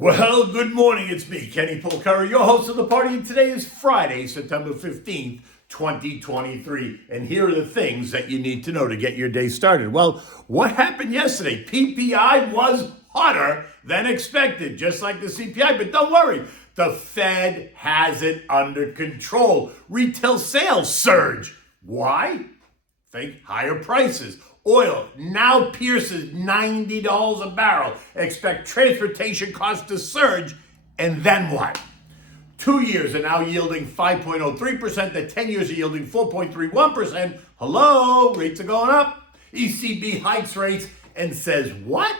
Well, good morning. It's me, Kenny Polcari, your host of the party, and today is Friday, September 15th, 2023. And here are the things that you need to know to get your day started. Well, what happened yesterday? PPI was hotter than expected, just like the CPI, but don't worry. The Fed has it under control. Retail sales surge. Why? Think higher prices. Oil now pierces $90 a barrel. Expect transportation costs to surge. And then what? 2 years are now yielding 5.03%. The 10 years are yielding 4.31%. Hello, rates are going up. ECB hikes rates and says what?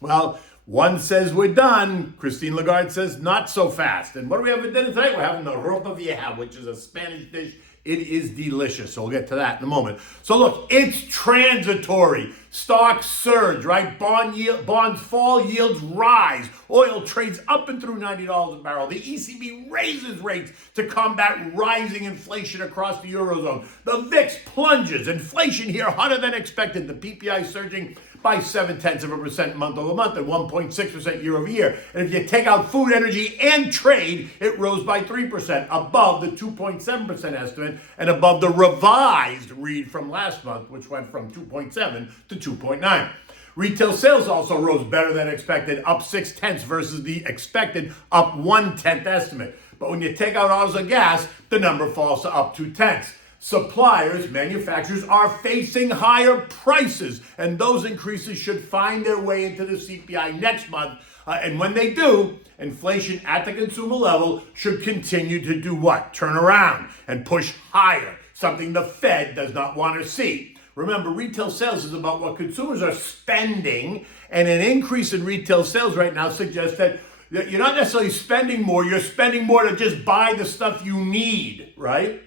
Well, one says we're done. Christine Lagarde says not so fast. And what do we have for dinner tonight? We're having the Ropa Vieja, which is a Spanish dish. It is delicious, so we'll get to that in a moment. So look, it's transitory. Stocks surge, right? Bonds fall, yields rise. Oil trades up and through $90 a barrel. The ECB raises rates to combat rising inflation across the Eurozone. The VIX plunges. Inflation here hotter than expected. The PPI surging by 0.7% month over month and 1.6% year over year. And if you take out food, energy, and trade, it rose by 3%, above the 2.7% estimate and above the revised read from last month, which went from 2.7 to 2.9. Retail sales also rose better than expected, up 0.6 versus the expected up 0.1 estimate. But when you take out autos and gas, the number falls to up 0.2. Suppliers, manufacturers are facing higher prices, and those increases should find their way into the CPI next month. And when they do, inflation at the consumer level should continue to do what? Turn around and push higher, something the Fed does not want to see. Remember, retail sales is about what consumers are spending, and an increase in retail sales right now suggests that you're not necessarily spending more, you're spending more to just buy the stuff you need, right?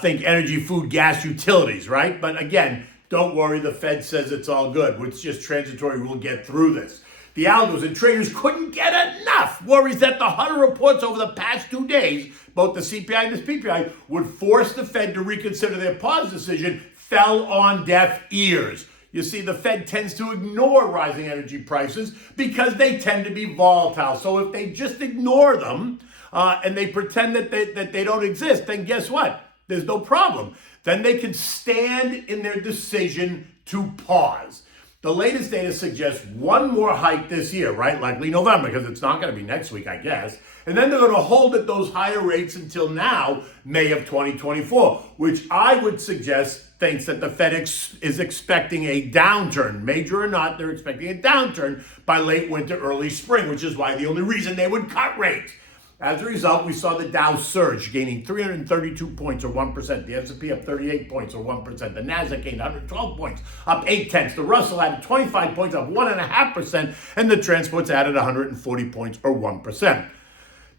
Think energy, food, gas, utilities, right? But again, don't worry, the Fed says it's all good. It's just transitory. We'll get through this. The algos and traders couldn't get enough. Worries that the hotter reports over the past 2 days, both the CPI and the PPI, would force the Fed to reconsider their pause decision fell on deaf ears. You see, the Fed tends to ignore rising energy prices because they tend to be volatile. So if they just ignore them and they pretend that they don't exist, then guess what? There's no problem. Then they can stand in their decision to pause. The latest data suggests one more hike this year, right? Likely November, because it's not going to be next week, I guess. And then they're going to hold at those higher rates until now, May of 2024, which I would suggest thinks that the Fed is expecting a downturn. Major or not, they're expecting a downturn by late winter, early spring, which is why the only reason they would cut rates. As a result, we saw the Dow surge, gaining 332 points or 1%. The S&P up 38 points or 1%. The Nasdaq gained 112 points, up 0.8. The Russell added 25 points, up 1.5%. And the transports added 140 points or 1%.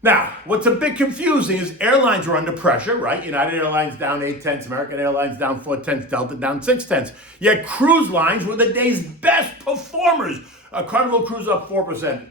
Now, what's a bit confusing is airlines are under pressure, right? United Airlines down 0.8, American Airlines down 0.4, Delta down 0.6. Yet cruise lines were the day's best performers. Carnival Cruise up 4%.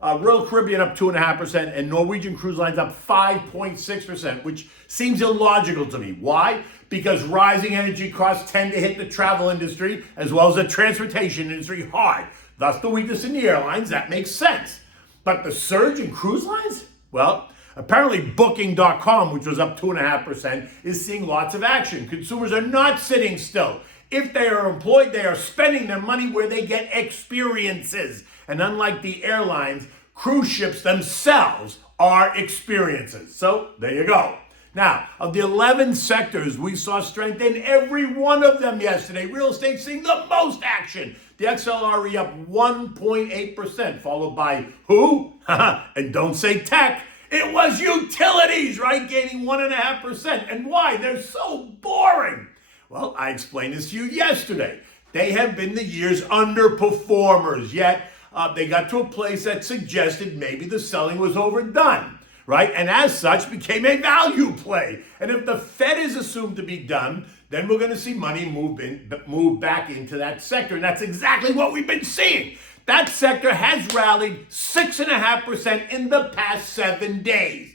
Royal Caribbean up 2.5%, and Norwegian Cruise Lines up 5.6%, which seems illogical to me. Why? Because rising energy costs tend to hit the travel industry as well as the transportation industry hard. Thus the weakness in the airlines. That makes sense. But the surge in cruise lines? Well, apparently Booking.com, which was up 2.5%, is seeing lots of action. Consumers are not sitting still. If they are employed, they are spending their money where they get experiences. And unlike the airlines, cruise ships themselves are experiences. So there you go. Now, of the 11 sectors, we saw strength in every one of them yesterday. Real estate seeing the most action. The XLRE up 1.8%, followed by who? And don't say tech. It was utilities, right? Gaining 1.5%. And why? They're so boring. Well, I explained this to you yesterday. They have been the year's underperformers, yet they got to a place that suggested maybe the selling was overdone, right? And as such, became a value play. And if the Fed is assumed to be done, then we're going to see money move back into that sector. And that's exactly what we've been seeing. That sector has rallied 6.5% in the past 7 days.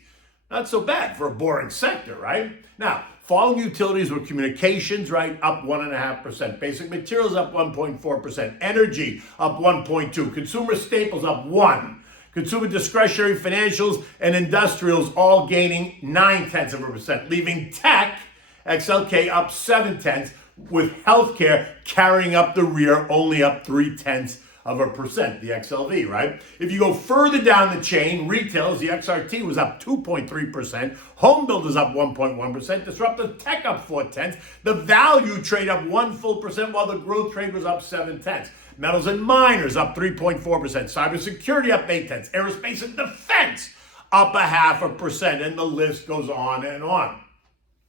Not so bad for a boring sector, right? Now, falling utilities were communications, right, up 1.5%. Basic materials up 1.4%. Energy up 1.2%. Consumer staples up 1%. Consumer discretionary, financials, and industrials all gaining 0.9%, leaving tech, XLK, up 0.7%, with healthcare carrying up the rear, only up 0.3%, the XLV, right? If you go further down the chain, retails, the XRT was up 2.3%, home builders up 1.1%, disruptive tech up 0.4%, the value trade up 1%, while the growth trade was up 0.7%. Metals and miners up 3.4%, cybersecurity up 0.8%, aerospace and defense up 0.5%, and the list goes on and on.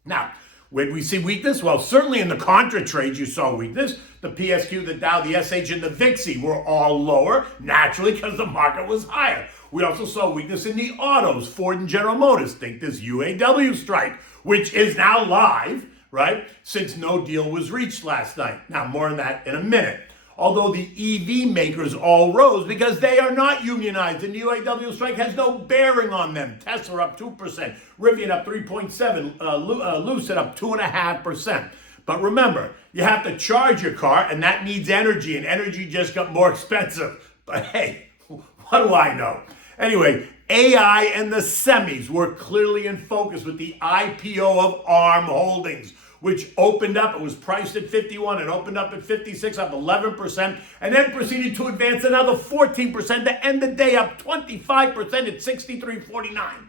Now, where did we see weakness? Well, certainly in the contra trades you saw weakness. The PSQ, the Dow, the SH, and the VIXI were all lower, naturally, because the market was higher. We also saw weakness in the autos, Ford and General Motors. Think this UAW strike, which is now live, right, since no deal was reached last night. Now, more on that in a minute. Although the EV makers all rose because they are not unionized, and the UAW strike has no bearing on them. Tesla up 2%, Rivian up 3.7%, Lucid up 2.5%. But remember, you have to charge your car, and that needs energy, and energy just got more expensive. But hey, what do I know? Anyway, AI and the semis were clearly in focus with the IPO of ARM Holdings, which opened up, it was priced at 51, it opened up at 56, up 11%, and then proceeded to advance another 14% to end the day up 25% at 63.49.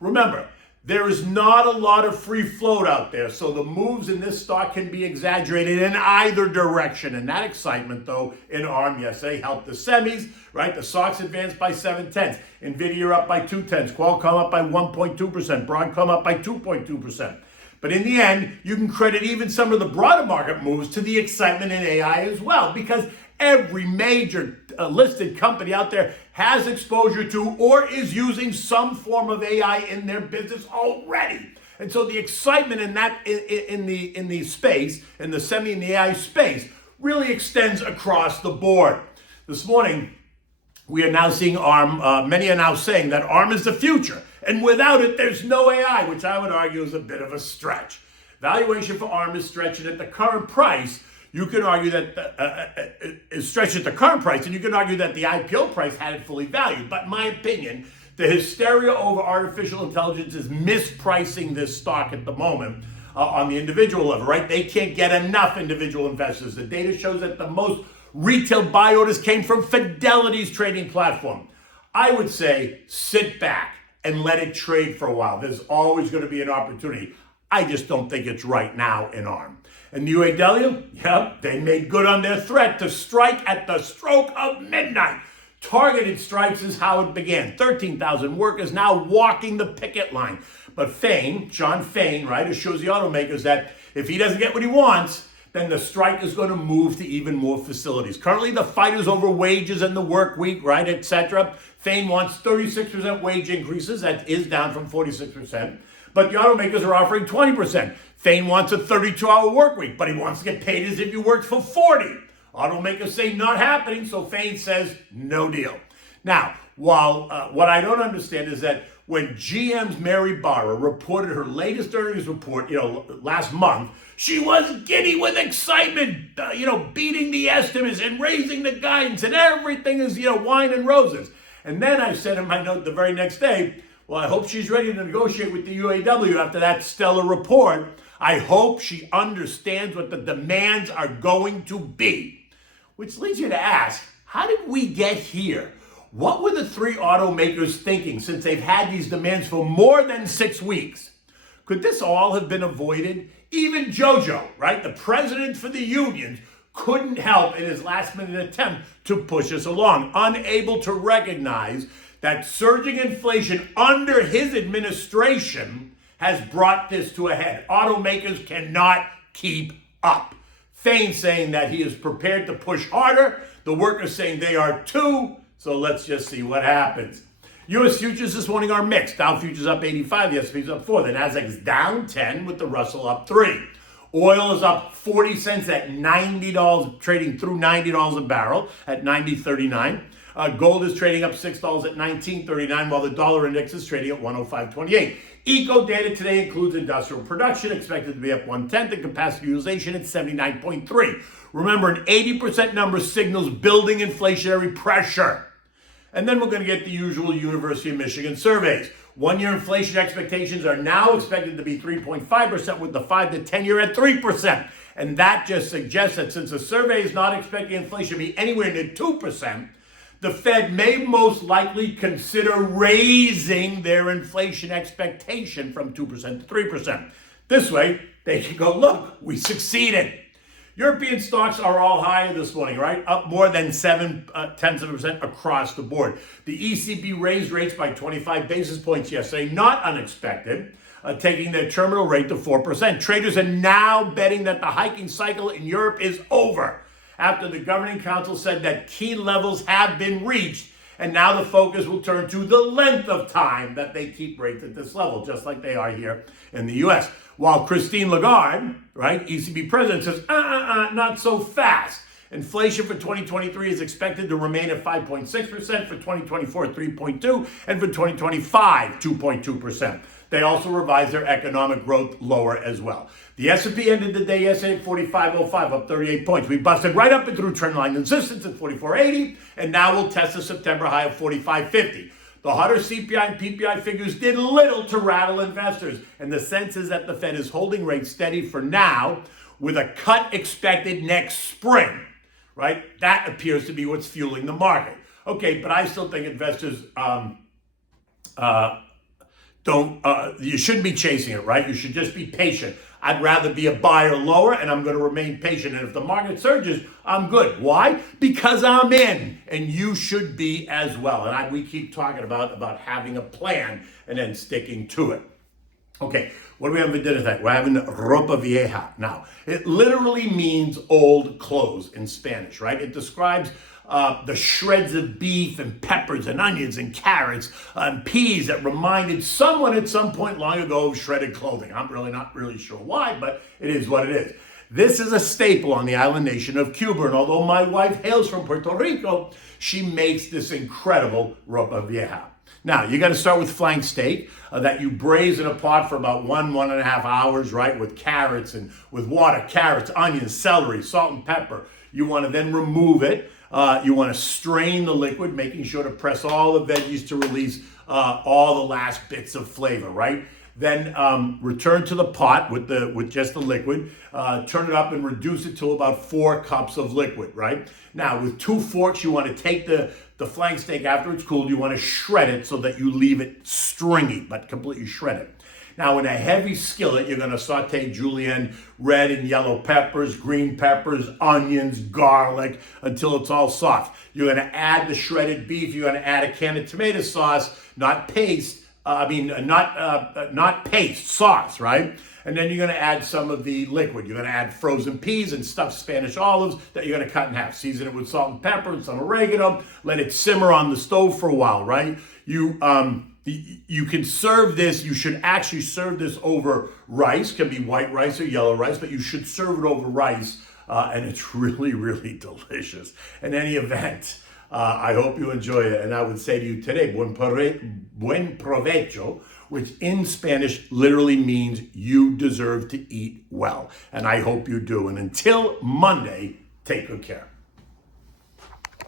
Remember, there is not a lot of free float out there, so the moves in this stock can be exaggerated in either direction. And that excitement, though, in ARM yesterday helped the semis, right? The stocks advanced by 0.7. NVIDIA up by 0.2. Qualcomm up by 1.2%. Broadcom up by 2.2%. But in the end, you can credit even some of the broader market moves to the excitement in AI as well, because every major listed company out there has exposure to or is using some form of AI in their business already. And so the excitement in that in the space, in the semi and the AI space, really extends across the board. This morning, we are now seeing ARM, many are now saying that ARM is the future. And without it, there's no AI, which I would argue is a bit of a stretch. Valuation for ARM is stretching at the current price. You can argue that is stretched at the current price, and you can argue that the IPO price had it fully valued. But in my opinion, the hysteria over artificial intelligence is mispricing this stock at the moment on the individual level, right? They can't get enough individual investors. The data shows that the most retail buy orders came from Fidelity's trading platform. I would say sit back and let it trade for a while. There's always going to be an opportunity. I just don't think it's right now in ARM. And the UAW, yep, they made good on their threat to strike at the stroke of midnight. Targeted strikes is how it began. 13,000 workers now walking the picket line. But John Fain, right, assures the automakers that if he doesn't get what he wants, then the strike is going to move to even more facilities. Currently, the fight is over wages and the work week, right, etc. Fain wants 36% wage increases. That is down from 46%. But the automakers are offering 20%. Fain wants a 32-hour work week, but he wants to get paid as if you worked for 40. Automakers say not happening, so Fain says no deal. Now, while what I don't understand is that when GM's Mary Barra reported her latest earnings report, last month, she was giddy with excitement, beating the estimates and raising the guidance, and everything is, wine and roses. And then I said in my note the very next day, well, I hope she's ready to negotiate with the UAW after that stellar report. I hope she understands what the demands are going to be. Which leads you to ask, how did we get here? What were the three automakers thinking since they've had these demands for more than 6 weeks? Could this all have been avoided? Even Jojo, right, the president for the unions, couldn't help in his last-minute attempt to push us along, unable to recognize that surging inflation under his administration has brought this to a head. Automakers cannot keep up. Fain saying that he is prepared to push harder. The workers saying they are too. So let's just see what happens. U.S. futures this morning are mixed. Dow futures up 85, the S&P's up 4. The Nasdaq's down 10 with the Russell up 3. Oil is up 40 cents at $90, trading through $90 a barrel at $90.39. Gold is trading up $6 at $19.39, while the dollar index is trading at 105.28. Eco data today includes industrial production, expected to be up 1/10, and capacity utilization at 79.3. Remember, an 80% number signals building inflationary pressure. And then we're going to get the usual University of Michigan surveys. 1-year inflation expectations are now expected to be 3.5%, with the 5 to 10 year at 3%. And that just suggests that since the survey is not expecting inflation to be anywhere near 2%, the Fed may most likely consider raising their inflation expectation from 2% to 3%. This way, they can go, look, we succeeded. European stocks are all higher this morning, right? Up more than 0.7% across the board. The ECB raised rates by 25 basis points yesterday, not unexpected, taking their terminal rate to 4%. Traders are now betting that the hiking cycle in Europe is over, after the governing council said that key levels have been reached, and now the focus will turn to the length of time that they keep rates at this level, just like they are here in the U.S. While Christine Lagarde, right, ECB president, says, not so fast. Inflation for 2023 is expected to remain at 5.6%, for 2024 3.2%, and for 2025 2.2%. They also revised their economic growth lower as well. The S&P ended the day yesterday at 4505, up 38 points. We busted right up and through trendline resistance at 4480, and now we'll test the September high of 4550. The hotter CPI and PPI figures did little to rattle investors, and the sense is that the Fed is holding rates steady for now, with a cut expected next spring, right? That appears to be what's fueling the market. Okay, but I still think investors you shouldn't be chasing it, right? You should just be patient. I'd rather be a buyer lower, and I'm going to remain patient. And if the market surges, I'm good. Why? Because I'm in, and you should be as well. And we keep talking about having a plan and then sticking to it. Okay, what do we have for dinner tonight? We're having Ropa Vieja. Now, it literally means old clothes in Spanish, right? It describes the shreds of beef and peppers and onions and carrots and peas that reminded someone at some point long ago of shredded clothing. I'm really not really sure why, but it is what it is. This is a staple on the island nation of Cuba, and although my wife hails from Puerto Rico, she makes this incredible Ropa Vieja. Now, you got to start with flank steak that you braise in a pot for about 1.5 hours, right, with carrots and with water, carrots, onions, celery, salt and pepper. You want to then remove it. You want to strain the liquid, making sure to press all the veggies to release all the last bits of flavor, right? Then return to the pot with just the liquid, turn it up and reduce it to about 4 cups of liquid, right? Now, with 2 forks, you want to take the flank steak after it's cooled. You want to shred it so that you leave it stringy, but completely shred it. Now, in a heavy skillet, you're going to saute julienne, red and yellow peppers, green peppers, onions, garlic, until it's all soft. You're going to add the shredded beef. You're going to add a can of tomato sauce, not paste, not paste, sauce, right? And then you're going to add some of the liquid. You're going to add frozen peas and stuffed Spanish olives that you're going to cut in half. Season it with salt and pepper and some oregano. Let it simmer on the stove for a while, right? You can serve this. You should actually serve this over rice. Can be white rice or yellow rice, but you should serve it over rice, and it's really, really delicious. In any event, I hope you enjoy it, and I would say to you today, buen provecho, which in Spanish literally means you deserve to eat well, and I hope you do. And until Monday, take good care.